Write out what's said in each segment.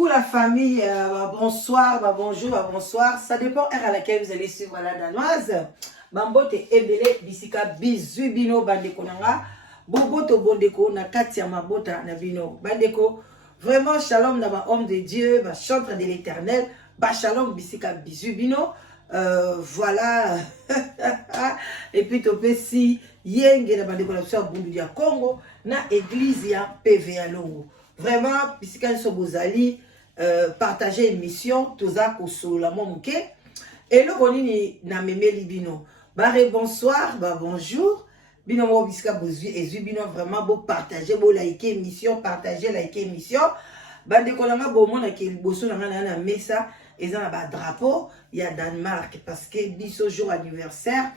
Coucou la famille, bonsoir, bonjour, bonsoir. Ça dépend de l'heure à laquelle vous allez suivre la danoise. Bambote ebele bisika bizu bino bandeko nanga. Boboto bondeko na katia mabota na bino. Bandeko, vraiment shalom na ba homme de Dieu, ba chantre de l'éternel, ba shalom bisika bizu bino. Voilà. Et puis topé si yenge na bandeko na biso bundu ya Congo na église ya PVA Longo. Vraiment, puisque bozali partager émission, toza kosola momuke. Et le bonini na memeli bino. Bare bonsoir, ba bonjour. Bino mo bisika bozui ezu bino vraiment beau partager, beau liker émission, partager liker émission. Bande kolanga bo mona ke liboso na na mesa eza na ba drapeau ya Danemark parce que biso jour anniversaire.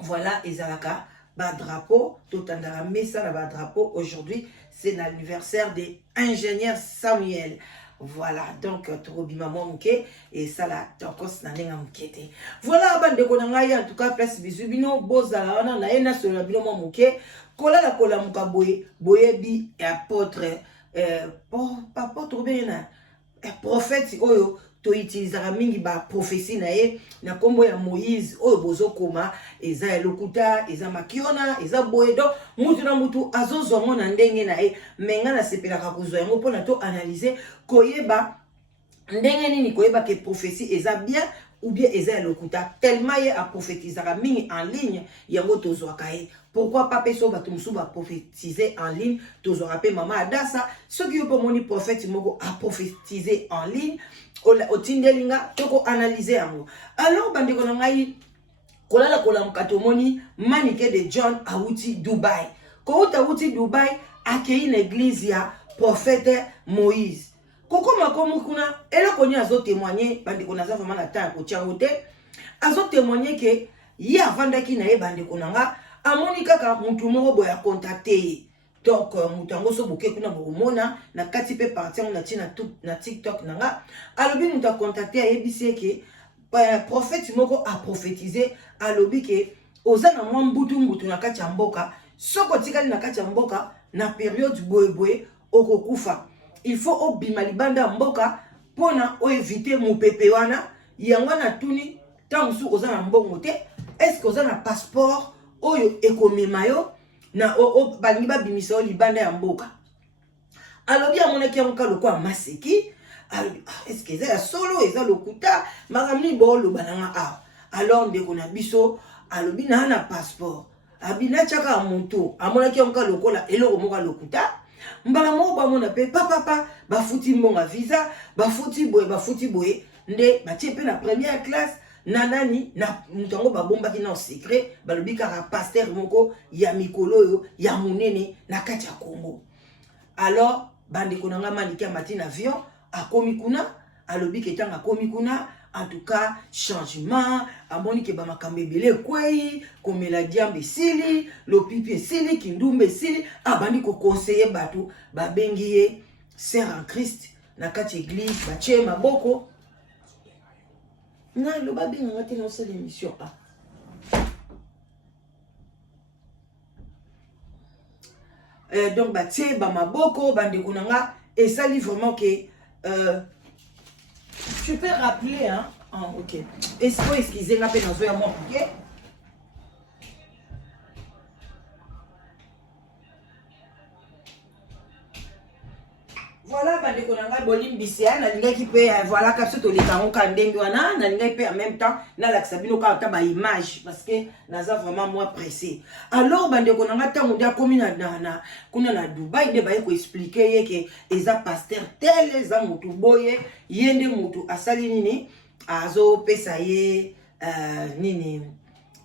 Voilà ezalaka ba drapeau tout en la mesa na ba drapeau aujourd'hui. C'est l'anniversaire de l'ingénieur Samuel. Voilà, donc, Torobi Maman Mouké, et ça là, Tokos Nanenga Moukete. Voilà, bande konangaï, en tout cas, place bisubino, bozala, na ena sur la bino Mouké, kola la kola mouka boye, boyebi, et apôtre, pas apôtre, bien, prophète, oyo, to utilizaka mingi ba prophétie na ye na kombo ya Moïse oyo bozo koma eza elokuta eza makiona eza boye donc mutu na mutu azozwa mona ndenge na ye menga na sepelaka kozwa yango pona to analyser koyeba ndenge nini koyeba ke prophétie eza bien ou bien eza elokuta tellement ye a prophétisaka mingi en ligne yango tozwaka ye. Pourquoi pas peso bato musu ba prophétiser en ligne tozwaka pe mama Adassa soki yo pomoni prophète moko a prophétiser en ligne otindelinga toko analyser yango. Alors bandeko na ngai kolala kola mukatomoni manike de John auti Dubai. Ko auti Dubai akei na église ya prophète Moïse. Koko makomo kuna eloko ni azo témoigner bandeko na za vraiment na temps ko tiangote azo témoigner que yi avandaki na ye bandeko na nga amoni kaka mutu moko boya contacter. Donc mutango so boke kuna bomona na kati pe partir na tina na TikTok nanga alobi muta contacter ayebisi ke prophète moko a prophétisé alobi ke ozana mwa mbutu na kati ya mboka soko tikali na kati ya mboka na période boye okokufa. Il faut obima libanda mboka pona o éviter mupepe wana yango na tuni tangu ozana mbongo te est-ce que ozana passeport oyo ekomema yo na balingi babimisa o libanda ya mboka. Alobi amonaki yango kaloko maseki alobi est-ce que eza ya solo eza lokuta makamni bolo bananga a alors ndeko na biso alobi na passeport abina chaka moto amonaki yango kaloko la eloko moka lokuta mbala moko bamona pe papa bafuti mbonga visa bafuti boye nde batie pe na première classe na nani na mutango babombaki na secret balobi kaka pasteur moko ya mikolo yo ya munene na kati ya Congo. Alors bande konanga maniki amati na avion akomi kuna alobi ke tanga akomi kuna en tout cas changement amoni ke ba makambe ebele kwei komela diambe sili lopipi sili kindumbe sili abandi ko conseiller bato babengi ye sœur en Christ na kati église batie maboko na lo babenga ngati na cette émission donc batie ba maboko bande kunanga et ça livre vraiment que tu peux rappeler, hein? Ah, ok. Est-ce que excusez-moi, ok? Voilà, bande konanga bolim bisia na linga ki pe voilà kapso to lekango ka ndenge wana na linga pe en même temps na laksa bino ka ta ba image parce que naza vraiment moi pressé. Alors bande konanga tango dia komi na kuna na Dubai de ba ko expliquer ye ke eza pasteur tel eza mutu boye yende mutu asali nini azo pesa ye nini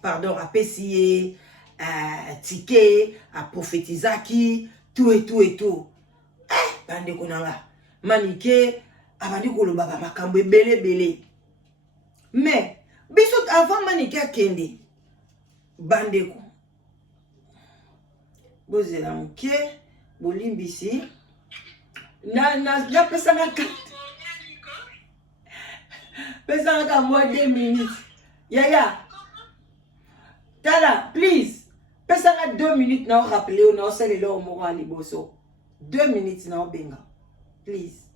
pardon a pesier ticket a prophétisaki tout et tout. Bande konanga manike abandi koloba ba makambo ebele mais biso avant manike akende bandeko bozela muke bolimbisi na pesanga ka moi 2 minutes yaya tala please pesanga 2 minutes na rappeler na osalela o moko aliboso 2 minutes na obenga please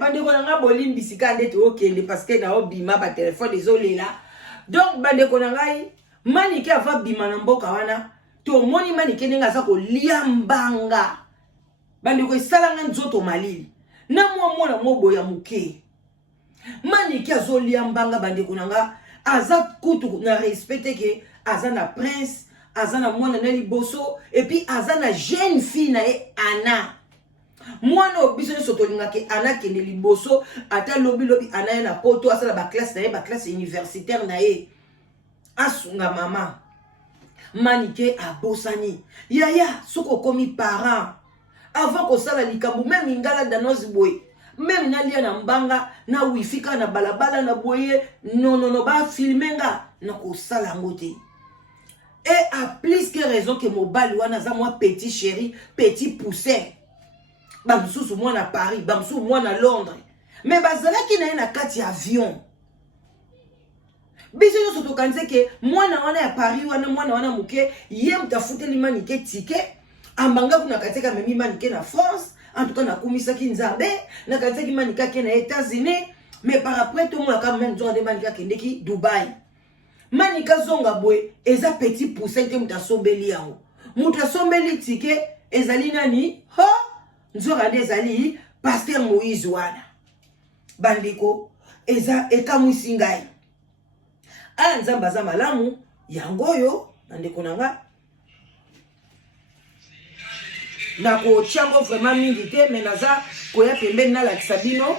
bandeko na nga bolimbisika nde tookende parce que naobima batelefone ezolela. Donc bandeko na ngai manike ava bima na mboka wana tomoni manike ndenge aza kolia mbanga. Bandeko esalanga nzoto malili na mwana mobo ya moke manike azolia mbanga. Bandeko na nga aza kutu na respecte ke aza na prince, aza na mwana na liboso, et puis aza na jeune fille na ye Ana. Mwana obiso ne sotolinga ke Ana kende liboso ata lobi Ana ye na poto asala ba classe na ye, ba classe universitaire na ye asunga mama. Manike abosani yaya soko komi parent avant ko sala likambu même ingala danozi boy même nalia na mbanga na wifi ka na balabala na boye non ba filmenga na ko sala ngote. Et à plus que raison que mobile wana za moi petit chéri, petit poussin. Bamsusu moi na Paris, bamsusu moi na Londres. Mais bazala ki na kati avion. Biso yo soto kanze ke mwana wana ya Paris wana mwana wana muke ye mtafute limanike ticket ambanga kuna katika memi manike na France, en tout cas na kumisa ki nzambe na katika manika ke na États-Unis, mais par après tout moi quand même zonga de manika kende ki Dubai. Manika zonga boy eza petit poussin ke mutasombeli yango. Mutasombeli ticket ezali nani? Ho! Nzora ezali Pasteur Moïse wana. Bandiko eza ekamwisi ngai. Nzamba za malamu yangoyo bandeko nanga. Na ko chango vraiment mingi te mais naza koya pembeni na lakisa bino.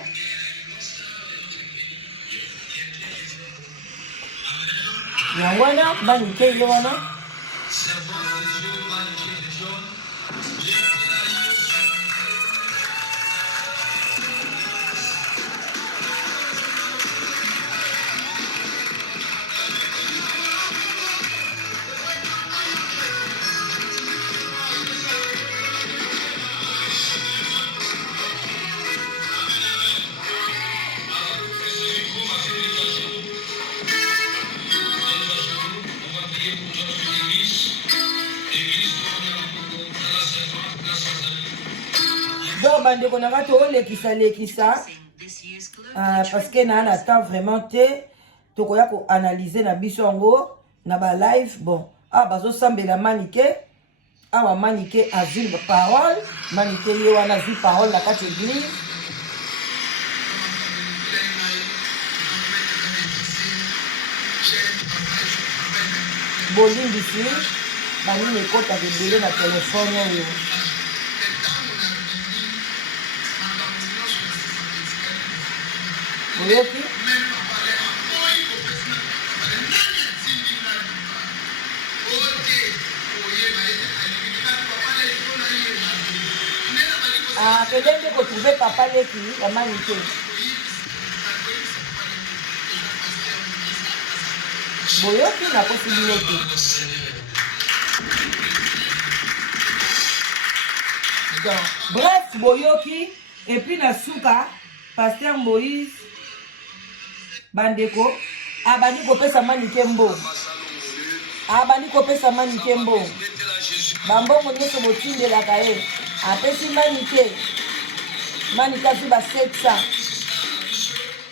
Yangwana banike ile wana. Bandeko na gato lekisa parce que na attend vraiment te tokoya ko analyser na biso ngo na ba live. Bon bazo sambela manike awa manike azil parole manike ye wana zi parole na kati église bolimbisi bani ekota kebele na telefone oyo. Oyoki? Peut-être que trouver papa leki ya manike. Boyoki na possibilité. Donc, bref, boyoki et puis na suka Pasteur Moïse bandeko abani kopesa manike mbo. Abani kopesa manike mbo. Bambongo nyoso botindela kae. Apesi manike. Manika si ba 700.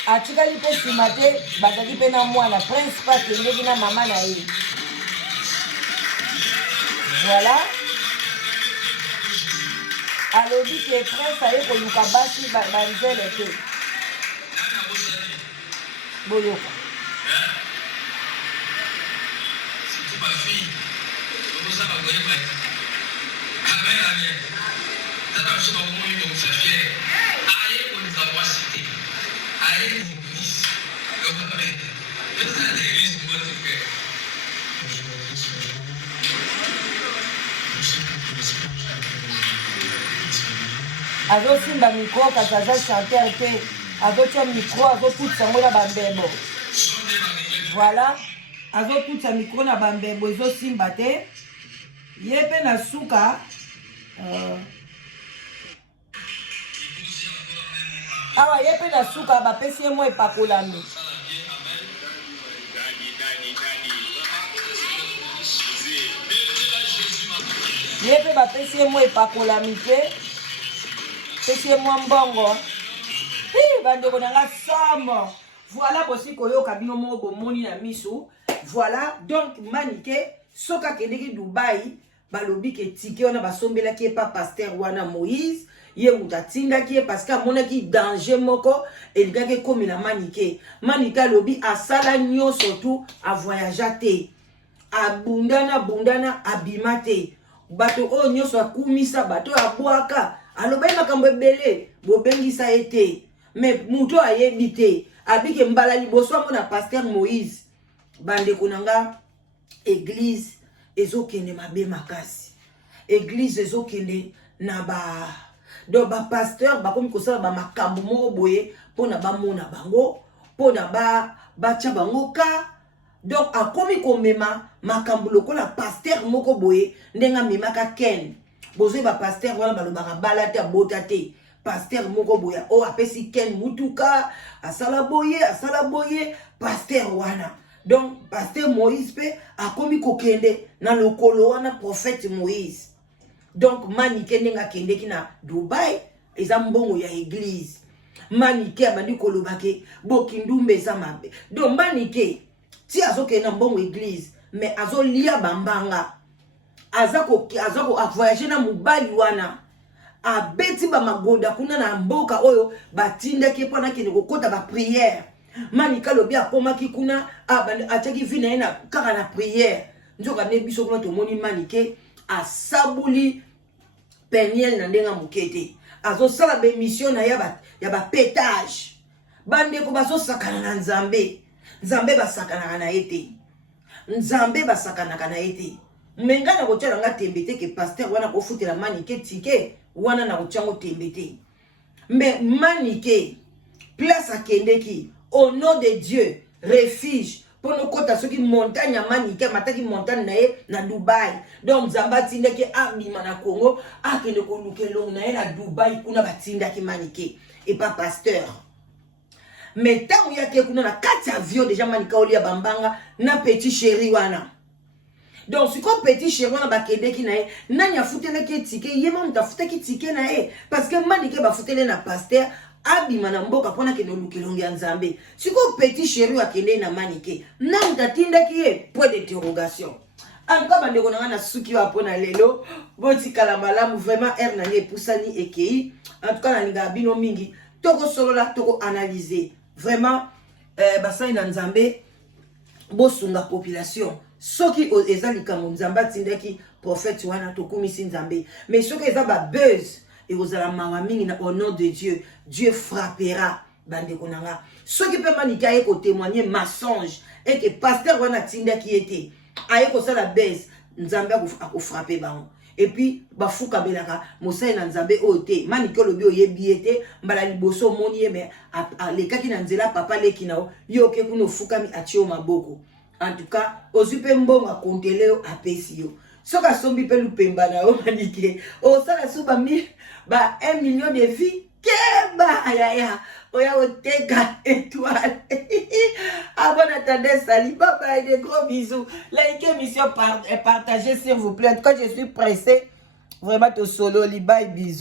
Atikali pe simate bazali pe na mwana prince pa kende na mama na ye. Voilà. Alobi ke prince aye ko luka basi banzele te. Boyoka. C'est ma fille. Comment ça va voyer ma mère. Ça va je pas comment ils vont faire fier. Allez pour nous avoir cité. Allez pour police. Donc ça l'église moi te fait. Azo simba micro kazaza chanteur pe azo tia micro azo putsa ngola bambebo. Voilà, azo putsa micro na bambebo ezo simba te. Yepe na suka awa yepe na suka ba pesi mo epakolami. Yepe ba pesi mo epakolami te. c'est moi mbongo. Bande konanga sombre. Voilà aussi koyo kabino mo bomoni na miso. Voilà donc manike soka kendeki Dubaï balobi ke tike ona basombela ki pa pasteur wana Moïse ye mutatinda ki parce que amona ki danger moko elikaki komi na manike lobi asala nyo surtout a voyager te abundana abimate bato o nyo so akumisa bato abwaka alobai makambo ebele bobengisa ete mais muto ayebite abike mbala liboso amona pasteur Moïse bande kunanga église ezokende mabe makasi église ezokende na ba do ba pasteur bakomi kosala ba makambo moko boye pona ba mona bango pona ba tia bango ka donc akomi komema makambo lokola pasteur moko boye ndenga memaka ken bozo ba pasteur wana balobaka balata bota te pasteur moko boya o apesi ken mutuka asala boye pasteur wana. Donc, pasteur Moïse pe a komi kokende na lokolo wana prophète Moïse. Donc, manike nenga kende ki na Dubaï, eza mbongo ya église. Manike abandi kolobake bokindumbe eza mabe. Donc, manike ti azoke na mbongo église, mais azo lia bambanga. Azako voyager na mubali wana. Abeti ba magoda kuna na mboka oyo batinda ki pona kende kokota ba prière. Manika lobi akoma ki kuna ataki vina na kaka na prière nzoka ne biso kuna to moni manike asabuli peniel na ndenga mukete azo sala be mission na ya ba pétage bande ko bazo sakana na nzambe basakana na ete nzambe basakana kana ete menga na kotia nga tembete ke pasteur wana ko futela manike tike wana na kochango tembete mais manike place akendeki au nom de Dieu, refuge pour nous côté ceux qui montagne à manike mataki montagne na Dubaï. Donc Zamba tinda ki abima na Congo, akende ko luke long na Dubaï kuna batinda ki manike et pas pasteur. Mais tant ya ke kuna na 4 avions déjà manika olia bambanga na petit chéri wana. Donc si ko petit chéri wana bakende ki na nani afutela ki tike yema mtafuta ki tike na parce que manike ba futele na pasteur abima na mboka pona ke no lukelongi ya nzambe siko petit chéri akende na manike na mtatinda ki point d'interrogation anka bande ko na suki wa pona lelo boti kala malamu vraiment na ye pusani ekei en tout cas na linga bino mingi toko solola toko analyser vraiment basai na nzambe bosunga population soki ezali kamo nzamba tindaki prophète wana tokumisi nzambe mais soki eza ba buzz et aux alamawaming au nom de Dieu, Dieu frappera bande konanga. Ceux qui peuvent maniquer ko témoigner mensonge et que pasteur wana tinda qui était aye ko sala baisse nzambe a frapper bango. Et puis bafuka belaka mosai na nzambe ote manike lobi oyebi ete mbala liboso moni mais les kaki na nzela papa leki nao yo ke kuno fukami atio maboko. En tout cas, ozupe mbonga konteleo apesi yo. Soka sombi pe lupemba na o manike. O sala suba 1 million de filles. Keba ayaya. Oya oteka étoile. Ah bon attendez salut. Bye bye, des gros bisous. Likez mission partagez s'il vous plaît. En tout cas, je suis pressé. Vraiment, to solo li bye bisous.